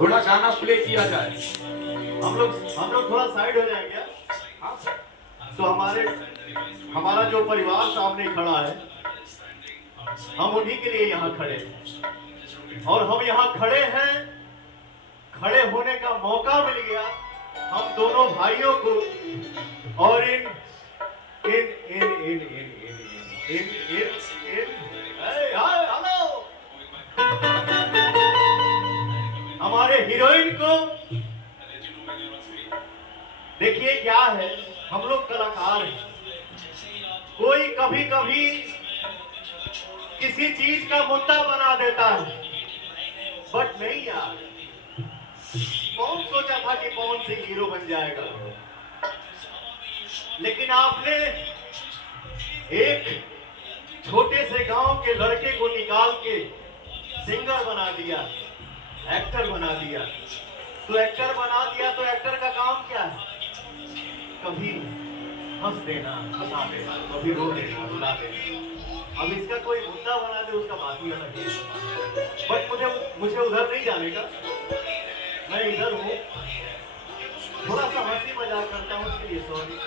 थोड़ा गाना प्ले किया जाए। हम लोग थोड़ा साइड हो जाएंगे। हाँ? तो हमारा जो परिवार सामने खड़ा है, हम उन्हीं के लिए यहाँ खड़े हैं। और हम यहाँ खड़े हैं, खड़े होने का मौका मिल गया हम दोनों भाइयों को। और इन इन इन इन इन इन इन इन इन हेलो, हमारे हीरोइन को देखिए। क्या है, हम लोग कलाकार हैं। कोई कभी कभी किसी चीज का मुद्दा बना देता है, बट नहीं यार। कौन सोचा था कि पवन सिंह हीरो बन जाएगा? लेकिन आपने एक छोटे से गांव के लड़के को निकाल के सिंगर बना दिया, एक्टर बना दिया। तो एक्टर बना दिया तो एक्टर का काम क्या है? कभी हंस देना, हंसा देना, कभी रो देना, रुला देना। अब इसका कोई मुद्दा बना दे, उसका बात ही अलग है। बट मुझे उधर नहीं जाने का, मैं इधर हूँ। थोड़ा सा हंसी मजाक करता हूँ, उसके लिए सॉरी।